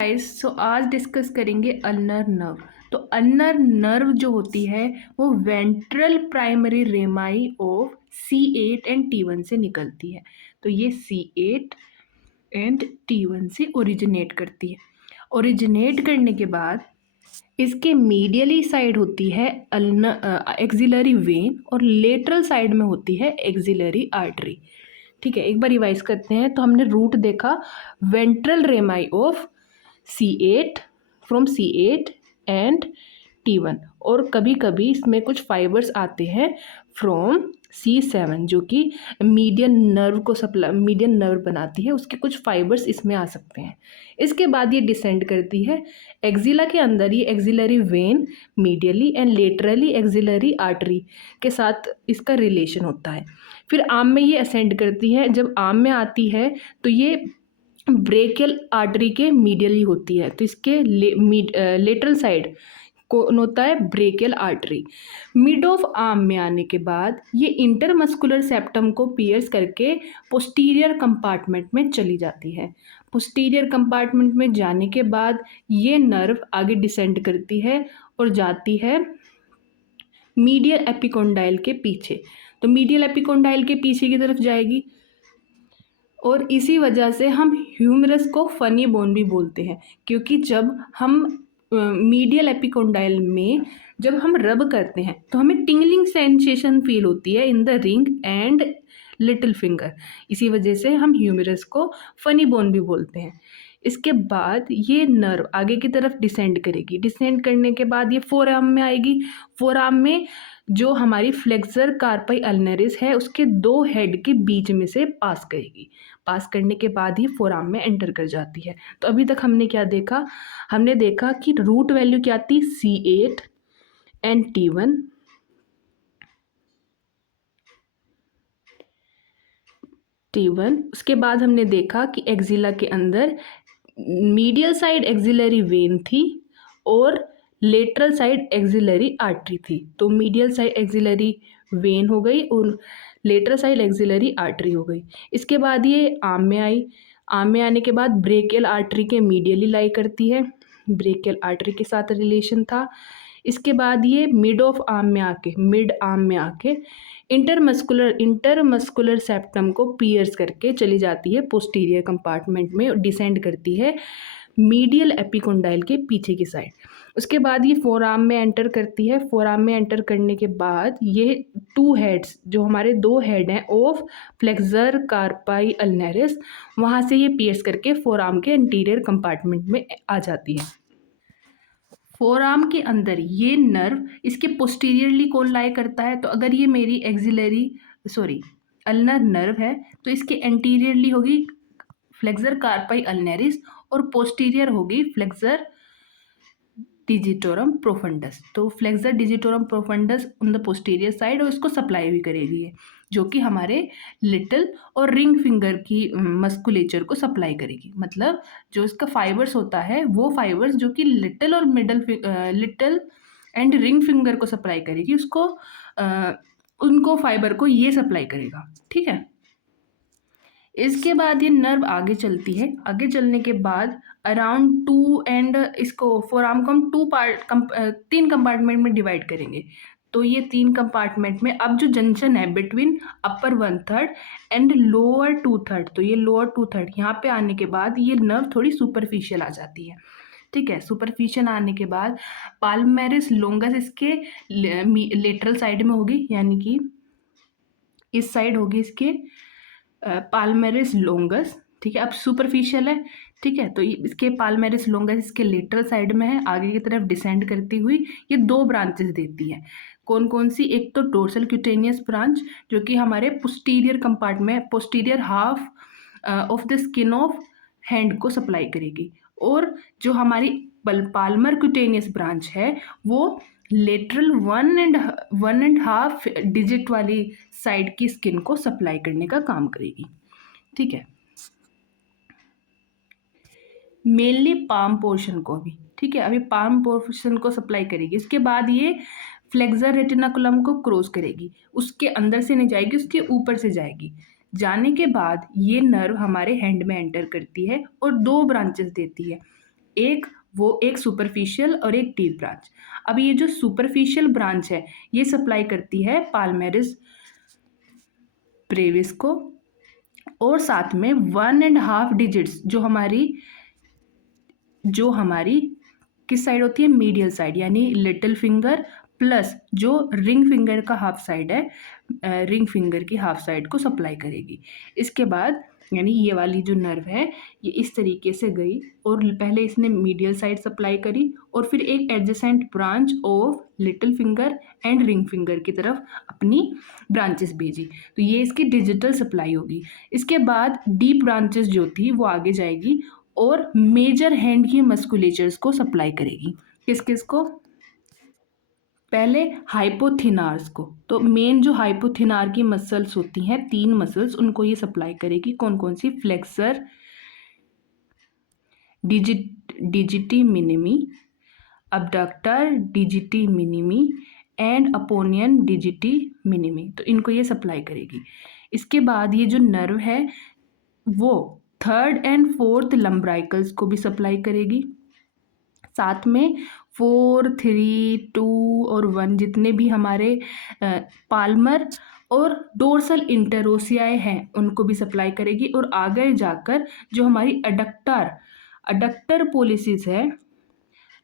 Guys so आज discuss करेंगे ulnar nerve. तो अल्नर नर्व जो होती है वो ventral primary रेमाई of C8 and T1 से निकलती है। तो ये C8 एंड T1 से ओरिजिनेट करती है। ओरिजिनेट करने के बाद इसके मीडियली साइड होती है एक्सिलरी वेन और लेटरल साइड में होती है एक्सिलरी आर्टरी। ठीक है, एक बार रिवाइज करते हैं। तो हमने रूट देखा ventral रेमाई of C8 from C8 and T1, और कभी कभी इसमें कुछ फाइबर्स आते हैं फ्रॉम C7 जो कि मीडियन नर्व बनाती है, उसके कुछ फाइबर्स इसमें आ सकते हैं। इसके बाद ये डिसेंड करती है एक्सिला के अंदर, ये axillary vein medially and laterally axillary artery के साथ इसका रिलेशन होता है। फिर आर्म में ये असेंड करती है। जब आर्म में आती है तो ये ब्रेकियल आर्टरी के मीडियली होती है, तो इसके लेटरल साइड कौन होता है? Brachial artery. Mid of arm में आने के बाद ये इंटरमस्कुलर सेप्टम को पियर्स करके पोस्टीरियर कंपार्टमेंट में चली जाती है। पोस्टीरियर कंपार्टमेंट में जाने के बाद ये नर्व आगे डिसेंड करती है और जाती है मीडियल एपिकोंडाइल के पीछे। तो मीडियल एपिकोंडाइल के पीछे की तरफ जाएगी और इसी वजह से हम ह्यूमरस को फनी बोन भी बोलते हैं, क्योंकि जब हम मीडियल एपिकोंडाइल में जब हम रब करते हैं तो हमें टिंगलिंग सेंसेशन फील होती है in the ring and little finger. इसी वजह से हम ह्यूमरस को फनी बोन भी बोलते हैं। इसके बाद ये नर्व आगे की तरफ डिसेंड करेगी। डिसेंड करने के बाद ये फोर आर्म में आएगी। फोर आर्म में जो हमारी फ्लेक्सर कार्पाई अल्नरिस है उसके दो हेड के बीच में से पास करेगी। पास करने के बाद ही फोर आर्म में एंटर कर जाती है। तो अभी तक हमने क्या देखा? हमने देखा कि रूट वैल्यू क्या थी? C8 and T1। उसके बाद हमने देखा कि एक्सिला के अंदर मीडियल साइड एक्सिलरी वेन थी और लेटरल साइड एक्सिलरी आर्टरी थी। तो मीडियल साइड एक्सिलरी वेन हो गई और लेटरल साइड एक्सिलरी आर्टरी हो गई। इसके बाद ये आर्म में आई। आर्म में आने के बाद ब्रेकियल आर्टरी के मीडियली लाई करती है, ब्रेकियल आर्टरी के साथ रिलेशन था। इसके बाद ये मिड आर्म में आके इंटरमस्कुलर सेप्टम को पियर्स करके चली जाती है पोस्टीरियर कंपार्टमेंट में और डिसेंड करती है मीडियल एपिकोंडाइल के पीछे की साइड। उसके बाद ये फोर आर्म में एंटर करती है। फोर आर्म में एंटर करने के बाद ये टू हेड्स, जो हमारे दो हेड हैं ऑफ फ्लेक्सर कार्पाई अल्नरिस, वहाँ से ये पियर्स करके फोर आर्म के इंटीरियर कंपार्टमेंट में आ जाती है। फोर आर्म के अंदर ये नर्व इसके पोस्टीरियरली कौन लाई करता है? तो अगर ये मेरी अल्नर नर्व है तो इसके एंटीरियरली होगी फ्लेक्सर कार्पाई अल्नरिस और पोस्टीरियर होगी फ्लेक्सर डिजिटोरम प्रोफंडस। तो flexor digitorum profundis on the posterior side और इसको सप्लाई भी करेगी है, जो कि हमारे लिटिल और रिंग फिंगर की मस्कुलेचर को सप्लाई करेगी। मतलब जो इसका फाइबर्स होता है वो फाइबर्स जो कि लिटिल एंड रिंग फिंगर को सप्लाई करेगी, उसको उनको फाइबर को ये सप्लाई करेगा। ठीक है, इसके बाद ये नर्व आगे चलती है। आगे चलने के बाद अराउंड टू एंड इसको फोर आर्म को हम तीन कंपार्टमेंट में डिवाइड करेंगे। तो ये तीन कंपार्टमेंट में अब जो जंक्शन है बिटवीन अपर 1/3 एंड लोअर 2/3, तो ये लोअर 2/3 यहाँ पे आने के बाद ये नर्व थोड़ी सुपरफिशियल आ जाती है। ठीक है, सुपरफिशियल आने के बाद पाल्मेरिस लोंगस इसके लेटरल साइड में होगी, यानी कि इस साइड होगी इसके पाल्मेरिस लोंगस। ठीक है, अब सुपरफिशियल है। ठीक है, तो इसके पाल्मेरिस लोंगस इसके लेटरल साइड में है। आगे की तरफ डिसेंड करती हुई ये दो ब्रांचेस देती है। कौन कौन सी? एक तो डोर्सल क्यूटेनियस ब्रांच जो कि हमारे posterior compartment, posterior half of the skin of hand को सप्लाई करेगी, और जो हमारी पाल्मर क्यूटेनियस ब्रांच है वो लेटरल 1.5 डिजिट वाली साइड की स्किन को सप्लाई करने का काम करेगी। ठीक है, मेनली पाम पोर्शन को भी। ठीक है, अभी पाम पोर्शन को सप्लाई करेगी। इसके बाद ये फ्लेक्सर रेटिनाकुलम को क्रॉस करेगी, उसके अंदर से नहीं जाएगी, उसके ऊपर से जाएगी। जाने के बाद ये नर्व हमारे हैंड में एंटर करती है और दो ब्रांचेस देती है। एक सुपरफिशियल और एक डीप ब्रांच। अब ये जो सुपरफिशियल ब्रांच है ये सप्लाई करती है पाल्मेरिस ब्रेविस को, और साथ में 1.5 डिजिट्स जो हमारी किस साइड होती है, मीडियल साइड, यानी लिटिल फिंगर प्लस जो रिंग फिंगर का हाफ साइड है, रिंग फिंगर की हाफ साइड को सप्लाई करेगी। इसके बाद यानी ये वाली जो नर्व है ये इस तरीके से गई और पहले इसने मीडियल साइड सप्लाई करी और फिर एक adjacent branch of little finger and ring finger की तरफ अपनी ब्रांचेस भेजी। तो ये इसकी डिजिटल सप्लाई होगी। इसके बाद डीप ब्रांचेस जो थी वो आगे जाएगी और मेजर हैंड की मस्कुलेचर्स को सप्लाई करेगी। किस किस को? पहले हाइपोथिनार्स को। तो मेन जो हाइपोथिनार की मसल्स होती हैं 3 मसल्स, उनको ये सप्लाई करेगी। कौन कौन सी? Flexor digiti minimi, abductor digiti minimi and opponens digiti minimi. तो इनको ये सप्लाई करेगी। इसके बाद ये जो नर्व है वो 3rd and 4th लम्ब्राइकल्स को भी सप्लाई करेगी। साथ में 4, 3, 2 और 1 जितने भी हमारे पाल्मर और डोर्सल इंटरोसियाए हैं उनको भी सप्लाई करेगी। और आगे जाकर जो हमारी अडक्टर पोलिसिस है,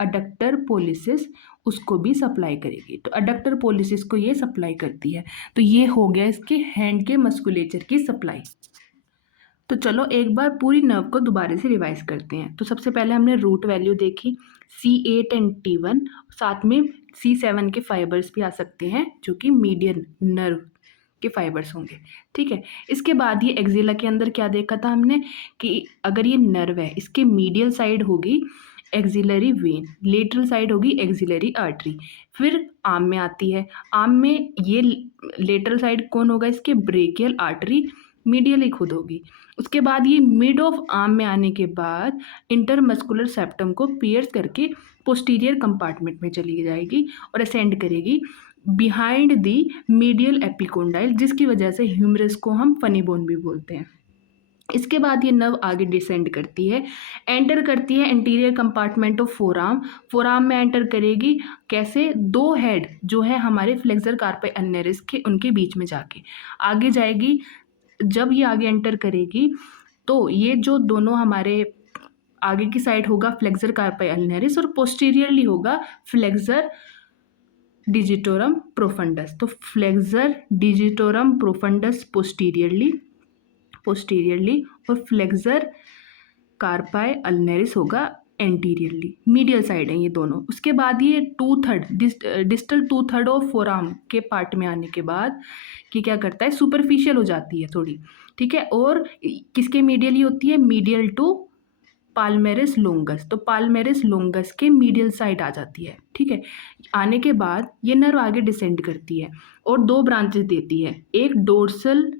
अडक्टर पोलिसिस उसको भी सप्लाई करेगी। तो अडक्टर पोलिसिस को ये सप्लाई करती है। तो ये हो गया इसके हैंड के मस्कुलेचर की सप्लाई। तो चलो एक बार पूरी नर्व को दोबारा से रिवाइज करते हैं। तो सबसे पहले हमने रूट वैल्यू देखी C8 एंड T1, साथ में C7 के फाइबर्स भी आ सकते हैं जो कि मीडियन नर्व के फाइबर्स होंगे। ठीक है, इसके बाद ये एक्सिला के अंदर क्या देखा था हमने कि अगर ये नर्व है इसके मीडियल साइड होगी एक्सिलरी वेन, लेटरल साइड होगी एक्सिलरी आर्टरी। फिर आर्म में आती है, आर्म में ये लेटरल साइड कौन होगा इसके? ब्रेकियल आर्टरी, मीडियली खुद होगी। उसके बाद ये मिड ऑफ आर्म में आने के बाद इंटरमस्कुलर सेप्टम को पियर्स करके पोस्टीरियर कंपार्टमेंट में चली जाएगी और असेंड करेगी बिहाइंड दी मीडियल एपिकोंडाइल, जिसकी वजह से ह्यूमरस को हम फनी बोन भी बोलते हैं। इसके बाद ये नर्व आगे डिसेंड करती है, एंटर करती है anterior compartment of forearm. Forearm में एंटर करेगी कैसे? 2 हेड जो है हमारे फ्लेक्सर कार्पी अल्नरिस के, उनके बीच में जाके आगे जाएगी। जब ये आगे एंटर करेगी तो ये जो दोनों हमारे आगे की साइड होगा फ्लेक्सर कार्पी अल्नरिस और पोस्टीरियरली होगा फ्लेक्सर डिजिटोरम प्रोफंडस। तो फ्लेक्सर डिजिटोरम प्रोफंडस पोस्टीरियरली और फ्लेक्सर कार्पाई अल्नरिस होगा एंटीरियरली, मीडियल साइड है ये दोनों। उसके बाद ये 2/3 डिस्टल 2/3 ऑफ फोरआर्म के पार्ट में आने के बाद कि क्या करता है? सुपरफिशियल हो जाती है थोड़ी। ठीक है, और किसके मीडियली होती है? Medial to palmaris longus. तो पाल्मेरिस लोंगस के मीडियल साइड आ जाती है। ठीक है, आने के बाद ये नर्व आगे डिसेंड करती है और 2 ब्रांचेस देती है, एक डोर्सल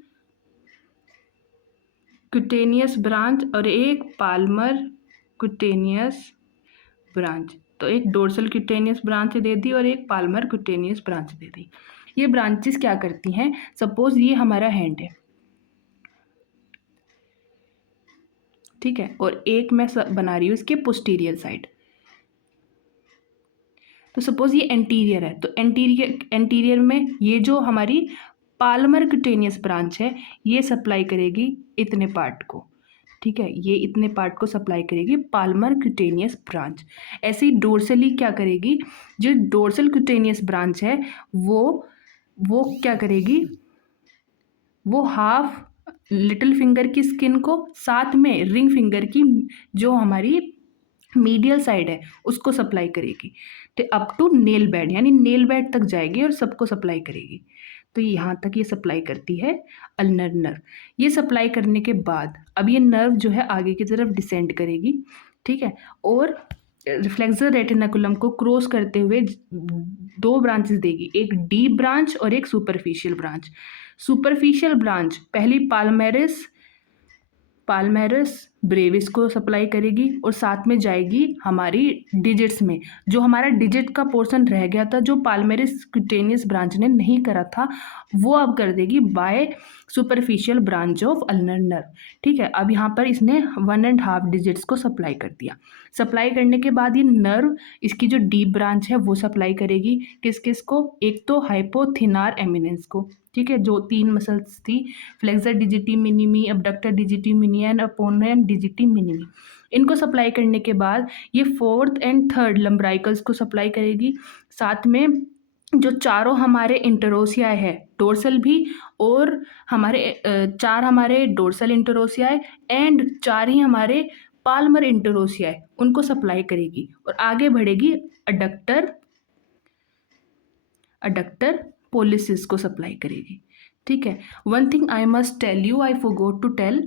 क्यूटेनियस ब्रांच और एक पाल्मर क्यूटेनियस ब्रांच। तो एक डोर्सल क्यूटेनियस ब्रांच दे दी और एक पाल्मर क्यूटेनियस ब्रांच दे दी। ये ब्रांचेस क्या करती हैं? सपोज ये हमारा हैंड है, ठीक है, और एक मैं बना रही हूँ इसके पोस्टीरियर साइड। तो सपोज ये एंटीरियर है, तो एंटीरियर में ये जो हमारी पाल्मर क्यूटेनियस ब्रांच है ये सप्लाई करेगी इतने पार्ट को। ठीक है, ये इतने पार्ट को सप्लाई करेगी पाल्मर क्यूटेनियस ब्रांच। ऐसे ही डोर्सली क्या करेगी? जो डोर्सल क्यूटेनियस ब्रांच है वो क्या करेगी? वो हाफ लिटिल फिंगर की स्किन को साथ में रिंग फिंगर की जो हमारी मीडियल साइड है उसको सप्लाई करेगी। तो अप टू नेल बेड, यानी नेल बेड तक जाएगी और सबको सप्लाई करेगी। तो यहाँ तक ये सप्लाई करती है अल्नर नर्व। ये सप्लाई करने के बाद अब ये नर्व जो है आगे की तरफ डिसेंड करेगी। ठीक है, और फ्लेक्सर रेटिनाकुलम को क्रॉस करते हुए 2 ब्रांचेस देगी, एक डीप ब्रांच और एक सुपरफिशियल ब्रांच। सुपरफिशियल ब्रांच पहली पाल्मेरिस ब्रेविस को सप्लाई करेगी और साथ में जाएगी हमारी डिजिट्स में। जो हमारा डिजिट का पोर्शन रह गया था, जो पाल्मेरिस क्यूटेनियस ब्रांच ने नहीं करा था, वो अब कर देगी by superficial branch of ulnar nerve. ठीक है, अब यहाँ पर इसने 1.5 डिजिट्स को सप्लाई कर दिया। सप्लाई करने के बाद ये नर्व इसकी जो डीप ब्रांच है वो सप्लाई करेगी किस किस को, एक तो हाइपोथिनार एमिनेंस को। ठीक है, जो 3 मसल्स थी, flexor digiti minimi, abductor डिजिटी mini and opponent डिजिटी minimi, इनको सप्लाई करने के बाद ये 4th एंड 3rd लम्ब्राइकल्स को सप्लाई करेगी। साथ में जो चारों हमारे इंटरोसिया है, डोर्सल भी, और हमारे 4 हमारे डोर्सल इंटरोसिया एंड 4 ही हमारे पाल्मर इंटरोसिया उनको सप्लाई करेगी और आगे बढ़ेगी अडक्टर पोलिसिस को सप्लाई करेगी। ठीक है, one thing I must tell you, I forgot to tell,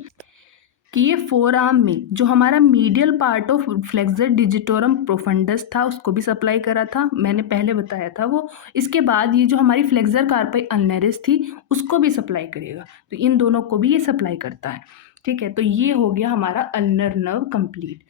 कि ये फोर आर्म में जो हमारा medial part of flexor digitorum profundus था उसको भी सप्लाई करा था, मैंने पहले बताया था वो। इसके बाद ये जो हमारी फ्लेक्सर कार्पाई अल्नरिस थी उसको भी सप्लाई करेगा, तो इन दोनों को भी ये सप्लाई करता है। ठीक है, तो ये हो गया हमारा अल्नर नर्व कंप्लीट।